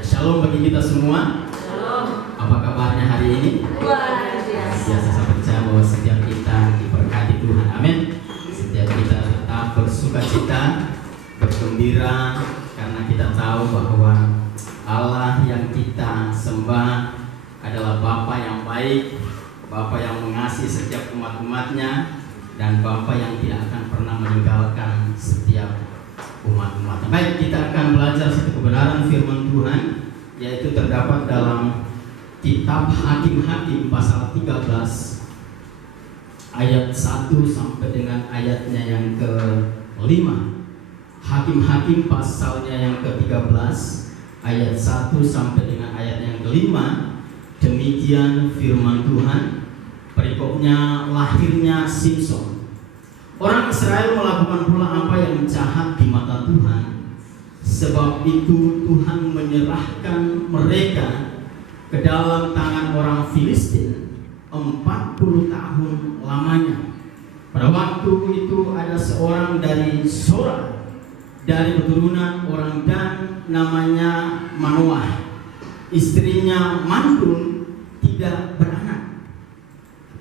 Shalom bagi kita semua. Shalom. Apa kabarnya hari ini? Luar biasa. Saya percaya bahwa setiap kita diberkati Tuhan. Amin. Setiap kita tetap bersukacita, bergembira, karena kita tahu bahwa Allah yang kita sembah adalah Bapa yang baik, Bapa yang mengasihi setiap umat-umatnya, dan Bapa yang tidak akan pernah meninggalkan setiap umat-umatnya. Baik, kita akan belajar satu kebenaran firman Tuhan, yaitu terdapat dalam kitab Hakim-Hakim pasal 13 ayat 1 sampai dengan ayatnya yang ke-5. Hakim-Hakim pasalnya yang ke-13 ayat 1 sampai dengan ayat yang ke-5. Demikian firman Tuhan. Perikopnya lahirnya Simson. Orang Israel melakukan pula apa yang jahat di mata Tuhan. Sebab itu Tuhan menyerahkan mereka ke dalam tangan orang Filistin 40 tahun lamanya. Pada waktu itu ada seorang dari Sora, dari keturunan orang Dan, namanya Manoah. Istrinya mandul, tidak beranak.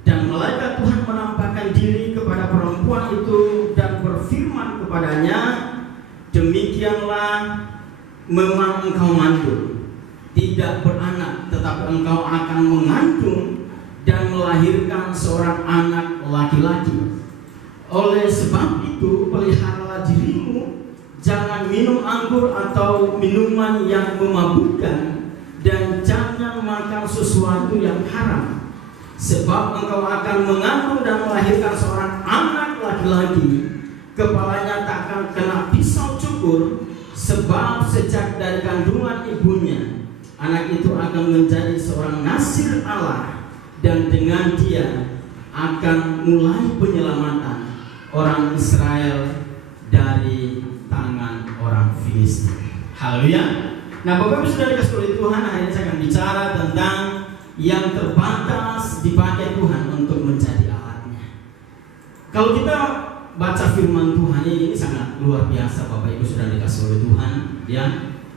Dan malaikat Tuhan menampakkan diri kepada perempuan itu dan berfirman kepadanya, demikianlah, memang engkau mandul, tidak beranak, tetapi engkau akan mengandung dan melahirkan seorang anak laki-laki. Oleh sebab itu peliharalah dirimu, jangan minum anggur atau minuman yang memabukkan, dan jangan makan sesuatu yang haram. Sebab engkau akan mengandung dan melahirkan seorang anak laki-laki. Kepalanya tak akan kena pisau cukur, sebab sejak dari kandungan ibunya anak itu akan menjadi seorang nasir Allah, dan dengan dia akan mulai penyelamatan orang Israel dari tangan orang Filistin. Haleluya. Nah, Bapak Ibu Saudara dikasihi oleh Tuhan, hari ini saya akan bicara tentang yang terbatas dipakai Tuhan untuk menjadi alatnya. Kalau kita baca firman Tuhan ini sangat luar biasa, Bapak Ibu Saudara dikasihi oleh Tuhan, ya.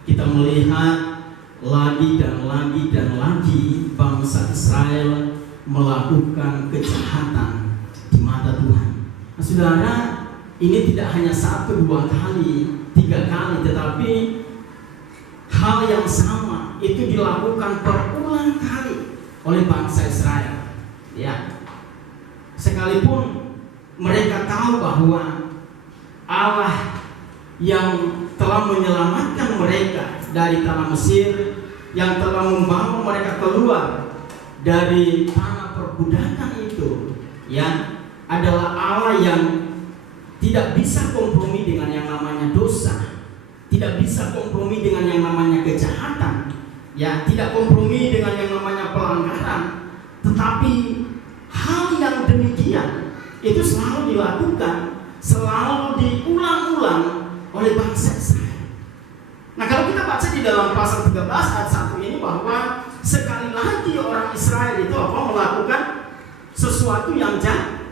Kita melihat lagi dan lagi dan lagi bangsa Israel melakukan kejahatan di mata Tuhan. Nah, Saudara, ini tidak hanya 1, 2 kali, 3 kali, tetapi hal yang sama itu dilakukan berulang kali oleh bangsa Israel. Ya, sekalipun mereka tahu bahwa Allah yang telah menyelamatkan mereka dari tanah Mesir, yang telah membawa mereka keluar dari tanah perbudakan itu, ya, adalah Allah yang tidak bisa kompromi dengan yang namanya dosa, tidak bisa kompromi dengan yang namanya kejahatan, ya, tidak kompromi dengan yang namanya pelanggaran. Tetapi hal yang demikian itu selalu dilakukan, selalu diulang-ulang oleh bangsa Israel. Nah, kalau kita baca di dalam pasal 13 ayat 1 ini, bahwa sekali lagi orang Israel itu melakukan sesuatu yang jahat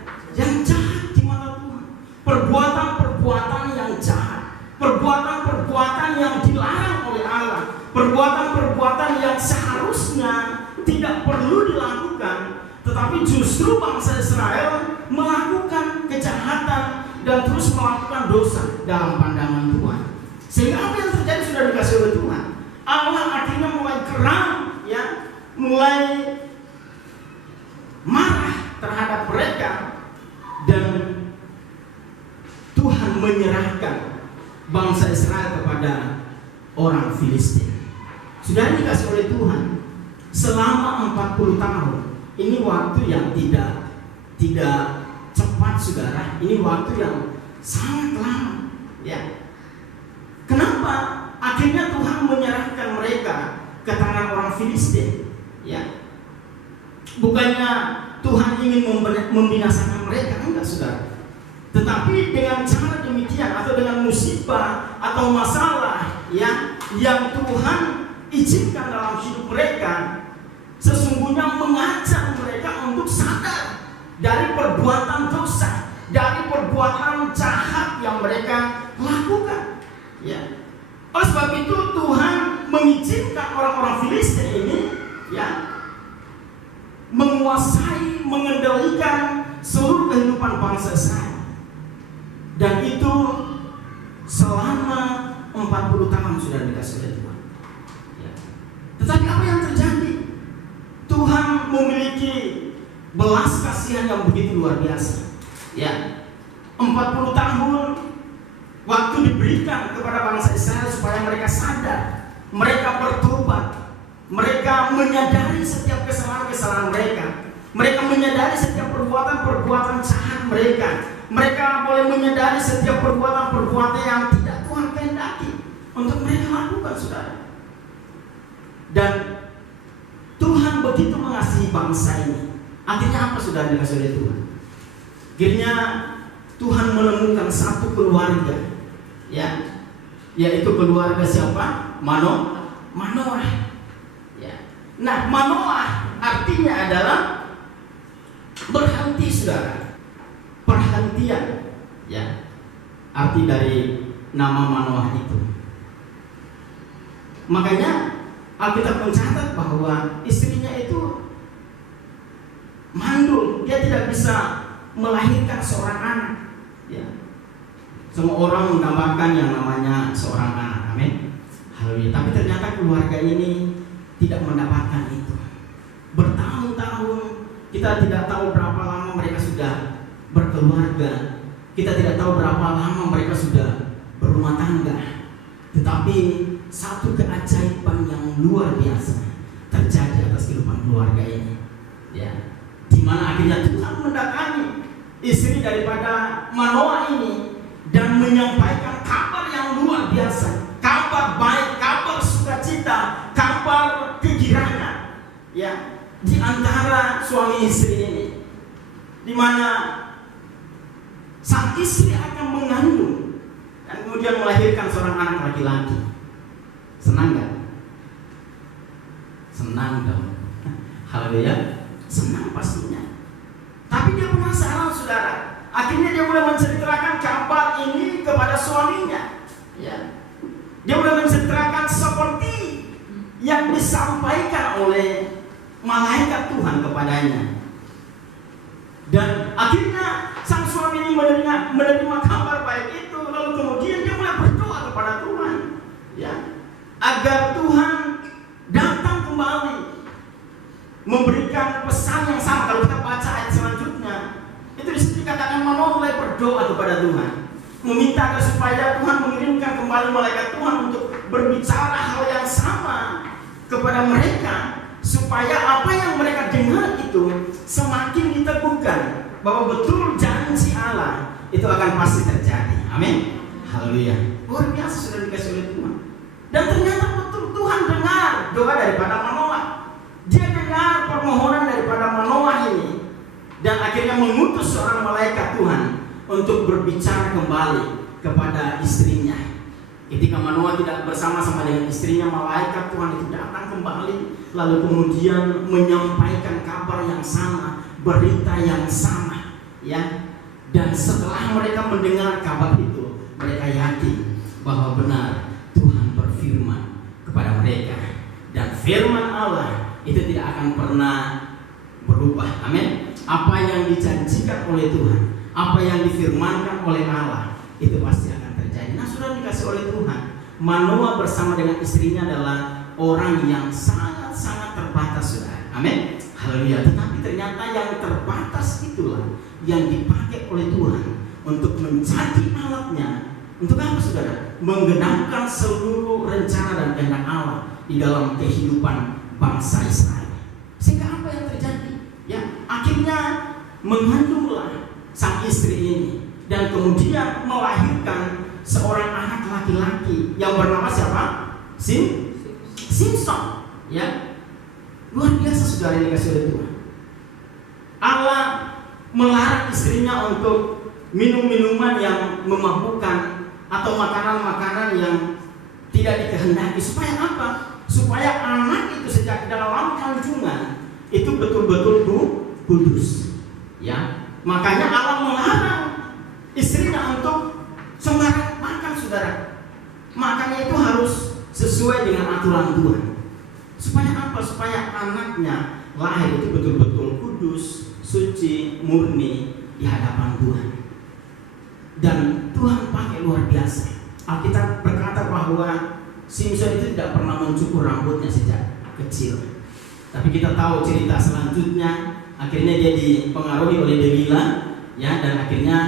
di mata Tuhan. Perbuatan-perbuatan yang jahat, perbuatan-perbuatan yang dilarang oleh Allah, perbuatan-perbuatan yang seharusnya tidak perlu dilakukan, tetapi justru bangsa Israel melakukan kejahatan dan terus melakukan dosa dalam pandangan Tuhan. Sehingga apa yang terjadi sudah dikasih oleh Tuhan, Allah akhirnya mulai geram, ya, mulai marah terhadap mereka, dan Tuhan menyerahkan bangsa Israel kepada orang Filistin. Sudah dikasih oleh Tuhan selama 40 tahun. Ini waktu yang tidak cepat, Saudara. Ini waktu yang sangat lama, ya. Kenapa akhirnya Tuhan menyerahkan mereka ke tangan orang Filistin? Ya, bukannya Tuhan ingin membinasakan mereka, enggak, Saudara. Tetapi dengan cara demikian, atau dengan musibah atau masalah, ya, yang Tuhan izinkan dalam hidup mereka, sesungguhnya mengajak mereka untuk sadar dari perbuatan dosa, dari perbuatan jahat yang mereka lakukan. Ya. Oleh sebab itu Tuhan mengizinkan orang-orang Filistin ini ya menguasai, mengendalikan seluruh kehidupan bangsa Israel. Dan itu selama 40 tahun sudah dikasih oleh Tuhan. Ya. Tetapi apa yang terjadi? Tuhan memiliki belas kasihan yang begitu luar biasa. Ya. 40 tahun waktu diberikan kepada bangsa Israel supaya mereka sadar, mereka bertobat, mereka menyadari setiap kesalahan-kesalahan mereka, mereka menyadari setiap perbuatan-perbuatan jahat mereka, mereka boleh menyadari setiap perbuatan-perbuatan yang tidak Tuhan kehendaki untuk mereka lakukan, saudara. Dan Tuhan begitu mengasihi bangsa ini. Artinya apa, saudara, dikasih oleh Tuhan? Akhirnya Tuhan menemukan satu keluarga, ya, yaitu keluarga siapa? Manoah. Ya. Nah, Manoah artinya adalah berhenti, saudara. Perhentian, ya. Arti dari nama Manoah itu. Makanya Alkitab mencatat bahwa istrinya itu mandul, dia tidak bisa melahirkan seorang anak. Ya. Semua orang mendambakan yang namanya seorang anak, amin. Haleluya. Tapi ternyata keluarga ini tidak mendapatkan itu. Bertahun-tahun kita tidak tahu berapa lama mereka sudah berkeluarga, kita tidak tahu berapa lama mereka sudah berumah tangga. Tetapi satu keajaiban yang luar biasa terjadi atas kehidupan keluarga ini, ya, di mana akhirnya Tuhan mendatangi istri daripada Manoah ini dan menyampaikan kabar yang luar biasa, kabar baik, kabar sukacita, kabar kegirangan, ya, di antara suami istri ini, di mana sang istri akan mengandung dan kemudian melahirkan seorang anak laki-laki. Senang gak? Senang dong. Haleluya. Senang pastinya. Tapi dia penasaran, saudara. Akhirnya dia mulai menceritakan kabar ini kepada suaminya. Ya. Dia mulai menceritakan seperti yang disampaikan oleh malaikat Tuhan kepadanya. Dan akhirnya sang suami ini menerima kabar baik itu. Lalu kemudian dia mulai berdoa kepada Tuhan, ya, agar Tuhan datang kembali memberikan pesan yang sama. Kalau kita baca ayat selanjutnya, itu disitu dikatakan Manoah mulai berdoa kepada Tuhan, meminta agar supaya Tuhan mengirimkan kembali malaikat Tuhan untuk berbicara hal yang sama kepada mereka, supaya apa yang mereka dengar itu semakin diteguhkan bahwa betul janji Allah itu akan pasti terjadi. Amin. Haleluya. Luar biasa sudah dikasih oleh Tuhan. Dan ternyata betul Tuhan dengar doa daripada Manoah. Dia dengar permohonan daripada Manoah ini dan akhirnya mengutus seorang malaikat Tuhan untuk berbicara kembali kepada istrinya. Ketika Manoah tidak bersama-sama dengan istrinya, malaikat Tuhan itu datang kembali, lalu kemudian menyampaikan kabar yang sama, berita yang sama, ya. Dan setelah mereka mendengar kabar itu, mereka yakin bahwa benar Tuhan berfirman kepada mereka, dan firman Allah itu tidak akan pernah berubah. Amin. Apa yang dijanjikan oleh Tuhan, apa yang difirmankan oleh Allah, itu pasti akan terjadi. Nah, sudah dikasih oleh Tuhan, Manoah bersama dengan istrinya adalah orang yang sangat-sangat terbatas, saudara. Amin. Haleluya. Tetapi ternyata yang terbatas itulah yang dipakai oleh Tuhan untuk menjadi alatnya. Untuk apa, saudara? Menggenapkan seluruh rencana dan kehendak Allah di dalam kehidupan bangsa Israel. Sehingga apa yang terjadi? Ya, akhirnya mengandunglah sang istri ini dan kemudian melahirkan seorang anak laki-laki yang bernama siapa? Simson. Ya, luar biasa, saudara, yang dikasih oleh Tuhan. Allah melarang istrinya untuk minum minuman yang memabukkan atau makanan-makanan yang tidak dikehendaki. Supaya apa? Supaya anak itu sejak dalam kandungan itu betul-betul kudus. Ya, makanya Allah melarang istrinya untuk sembarang makan, saudara. Makannya itu harus sesuai sesuai dengan aturan Tuhan. Supaya apa? Supaya anaknya lahir itu betul-betul kudus, suci, murni di hadapan Tuhan. Dan Tuhan pakai luar biasa. Alkitab berkata bahwa Simson itu tidak pernah mencukur rambutnya sejak kecil. Tapi kita tahu cerita selanjutnya, akhirnya dia dipengaruhi oleh Delila, ya, dan akhirnya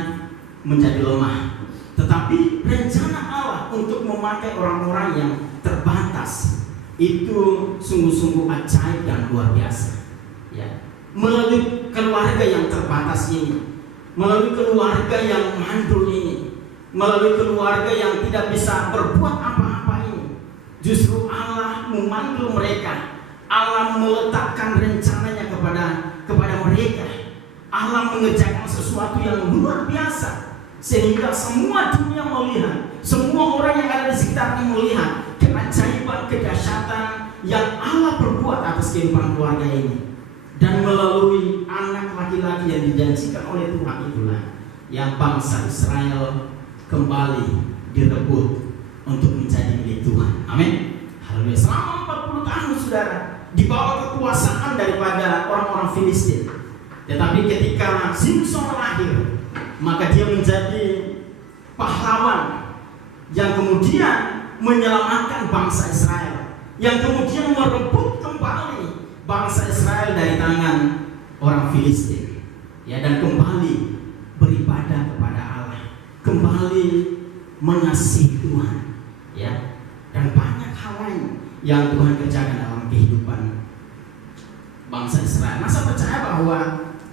menjadi lemah. Tetapi rencana Allah untuk memakai orang-orang yang terbatas itu sungguh-sungguh ajaib dan luar biasa. Ya. Melalui keluarga yang terbatas ini, melalui keluarga yang mandul ini, melalui keluarga yang tidak bisa berbuat apa-apa ini, justru Allah memanggil mereka. Allah meletakkan rencananya kepada mereka. Allah mengerjakan sesuatu yang luar biasa sehingga semua dunia melihat, semua orang yang ada di sekitarnya melihat keajaiban, kedahsyatan yang Allah perbuat atas kehidupan keluarga ini. Dan melalui anak laki-laki yang dijanjikan oleh Tuhan itulah yang bangsa Israel kembali direbut untuk menjadi milik Tuhan. Amin. Haleluya. Selama 40 tahun saudara di bawah kekuasaan daripada orang-orang Filistin. Tetapi ketika Simson lahir, maka dia menjadi pahlawan yang kemudian menyelamatkan bangsa Israel, yang kemudian merebut kembali bangsa Israel dari tangan orang Filistin, ya, dan kembali beribadah kepada Allah, kembali mengasihi Tuhan, ya, dan banyak hal lain yang Tuhan kerjakan dalam kehidupan bangsa Israel. Masa percaya bahwa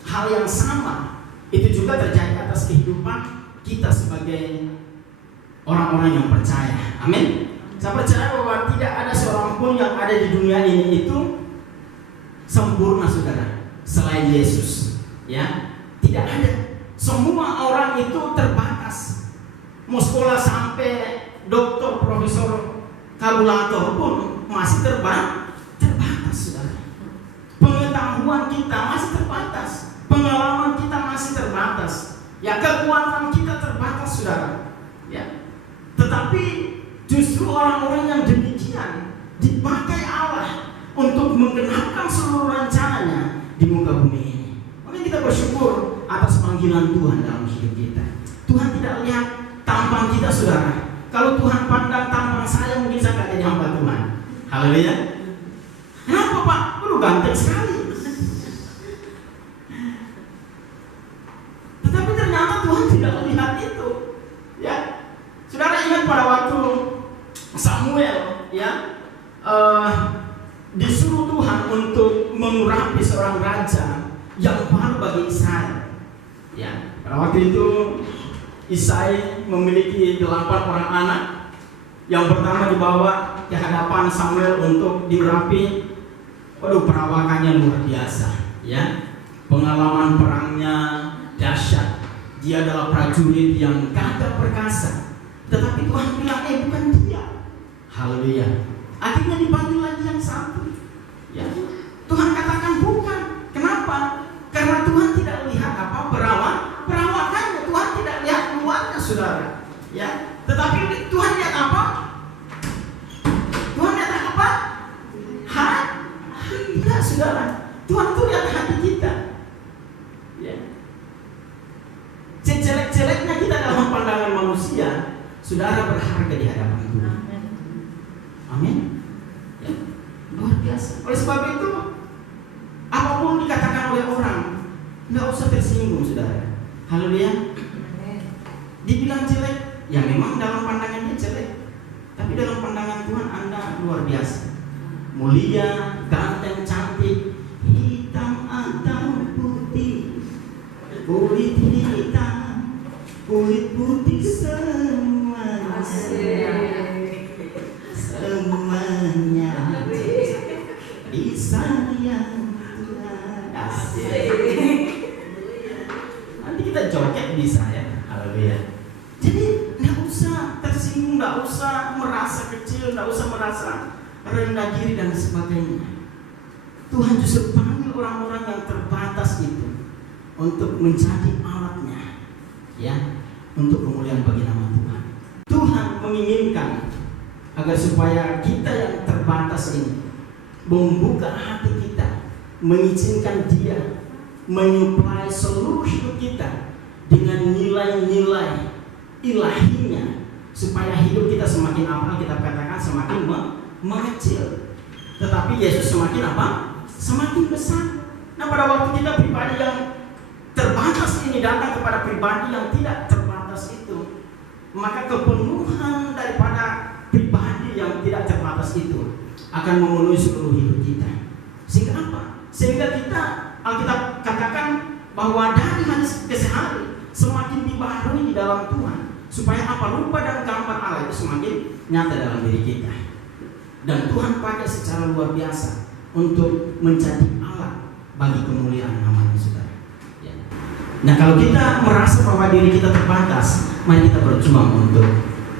hal yang sama itu juga terjadi atas kehidupan kita sebagai orang-orang yang percaya. Amin. Saya percaya bahwa tidak ada seorang pun yang ada di dunia ini itu sempurna saudara selain Yesus, ya, tidak ada. Semua orang itu terbatas. Mau sekolah sampai doktor, profesor, kalkulator pun masih terbatas saudara. Pengetahuan kita masih terbatas, pengalaman kita masih terbatas, ya, kekuatan kita terbatas saudara, ya. Tetapi justru orang-orang yang demikian dipakai Allah untuk menggenapkan seluruh rencananya di muka bumi ini. Maka kita bersyukur atas panggilan Tuhan dalam hidup kita. Tuhan tidak lihat tampang kita saudara. Kalau Tuhan pandang tampang saya, mungkin saya tidak jadi hamba Tuhan. Haleluya. Kenapa Pak? Lu ganteng sekali. Tetapi ternyata Tuhan tidak melihat itu. Ya, saudara ingat pada waktu Samuel, ya, disuruh Tuhan untuk mengurapi seorang raja yang baru bagi Israel. Ya, pada waktu itu Isai memiliki 8 orang anak. Yang pertama dibawa ke hadapan Samuel untuk diurapi. Waduh, perawakannya luar biasa, ya. Pengalaman perangnya dahsyat. Dia adalah prajurit yang gagah perkasa. Tetapi Tuhan bilang, bukan dia. Haleluya. Akhirnya dipanggil lagi yang satu, ya. Tuhan katakan bukan. Kenapa? Karena Tuhan tidak lihat apa perawakannya. Tuhan tidak lihat luarnya saudara, ya. Tetapi Tuhan lihat apa? Tuhan lihat apa? Hati kita saudara. Tuhan tuh lihat hati kita, ya. Jelek-jeleknya kita dalam pandangan manusia, saudara berharga di hadapan Tuhan. Amin. Ya, luar biasa. Oleh sebab itu, apapun dikatakan oleh orang, tidak usah tersinggung, saudara. Haleluya. Dibilang jelek, ya memang dalam pandangannya jelek. Tapi dalam pandangan Tuhan Anda luar biasa. Mulia, ganteng, cantik, hitam atau putih, kulit hitam, kulit putih semuanya. Semuanya disayang Tuhan. Nanti kita joget bisa, ya. Haleluya. Jadi tidak usah tersinggung, tidak usah merasa kecil, tidak usah merasa rendah diri dan sebagainya. Tuhan justru panggil orang-orang yang terbatas itu untuk menjadi alatnya, ya, untuk kemuliaan bagi nama Tuhan. Tuhan menginginkan agar supaya kita yang terbatas ini membuka hati kita, mengizinkan Dia menyuplai seluruh hidup kita dengan nilai-nilai ilahinya, supaya hidup kita semakin apa kita katakan semakin mengecil, tetapi Yesus semakin apa? Semakin besar. Nah, pada waktu kita pribadi yang terbatas ini datang kepada pribadi yang tidak terbatas itu, maka kepenuhan daripada pribadi yang tidak terbatas itu akan memenuhi seluruh hidup kita. Sehingga apa? Sehingga kita, Alkitab katakan bahwa dari hari ke hari semakin dibaharui di dalam Tuhan, supaya apa? Rupa dan gambar Allah itu semakin nyata dalam diri kita. Dan Tuhan pakai secara luar biasa untuk menjadi alat bagi kemuliaan namanya, saudara. Ya. Nah, kalau kita merasa bahwa diri kita terbatas, mari kita berjuang untuk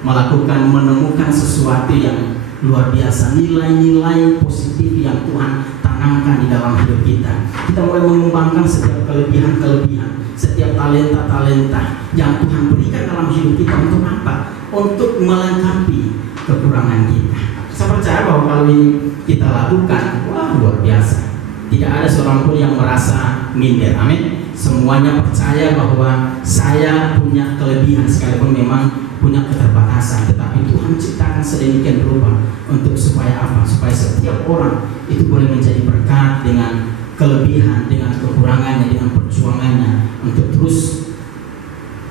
menemukan sesuatu yang luar biasa, nilai-nilai positif yang Tuhan tanamkan di dalam hidup kita. Kita mulai mengembangkan setiap kelebihan-kelebihan, setiap talenta-talenta yang Tuhan berikan dalam hidup kita. Untuk apa? Untuk melengkapi kekurangan kita. Saya percaya bahwa kalau ini kita lakukan, wah, luar biasa. Tidak ada seorang pun yang merasa minder. Amin. Semuanya percaya bahwa saya punya kelebihan, sekalipun memang punya keterbatasan, tetapi Tuhan ciptakan sedemikian rupa untuk supaya apa? Supaya setiap orang itu boleh menjadi berkat dengan kelebihan, dengan kekurangannya, dengan perjuangannya, untuk terus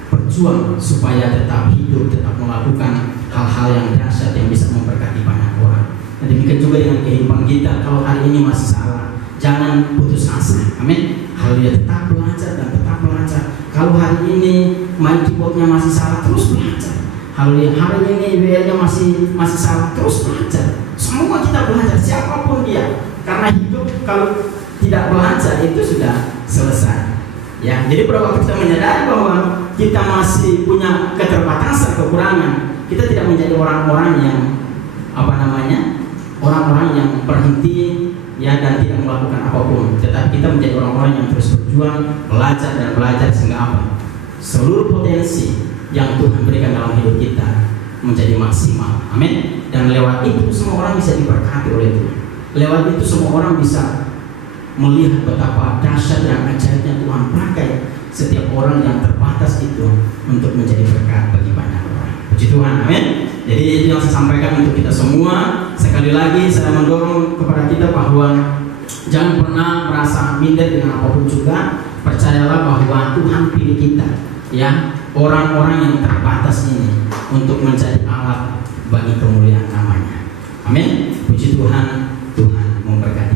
berjuang supaya tetap hidup, tetap melakukan hal-hal yang dahsyat yang bisa memberkati banyak orang. Dan demikian juga dengan kehidupan kita. Kalau hari ini masih salah, jangan putus asa. Amin. Haleluya, tetap belajar dan tetap belajar. Kalau hari ini main keyboardnya masih salah, terus belajar. Haleluya, hari ini WL-nya masih salah, terus belajar. Semua kita belajar, siapapun dia. Karena hidup kalau tidak belajar itu sudah selesai. Ya, jadi pada waktu kita menyadari bahwa kita masih punya keterbatasan, kekurangan, kita tidak menjadi orang-orang yang orang-orang yang berhenti ya dan tidak melakukan apapun, tetapi kita menjadi orang-orang yang terus berjuang, belajar dan belajar, sehingga apa? Seluruh potensi yang Tuhan berikan dalam hidup kita menjadi maksimal. Amin. Dan lewat itu semua orang bisa diberkati oleh Tuhan. Lewat itu semua orang bisa melihat betapa dahsyat dan ajaibnya Tuhan pakai setiap orang yang terbatas itu untuk menjadi berkat bagi banyak orang. Puji Tuhan. Amin. Jadi itu yang saya sampaikan untuk kita semua. Sekali lagi saya mendorong kepada kita bahwa jangan pernah merasa minder dengan apapun juga. Percayalah bahwa Tuhan pilih kita, ya, orang-orang yang terbatas ini untuk menjadi alat bagi kemuliaan namanya. Amin. Puji Tuhan. Tuhan memberkati.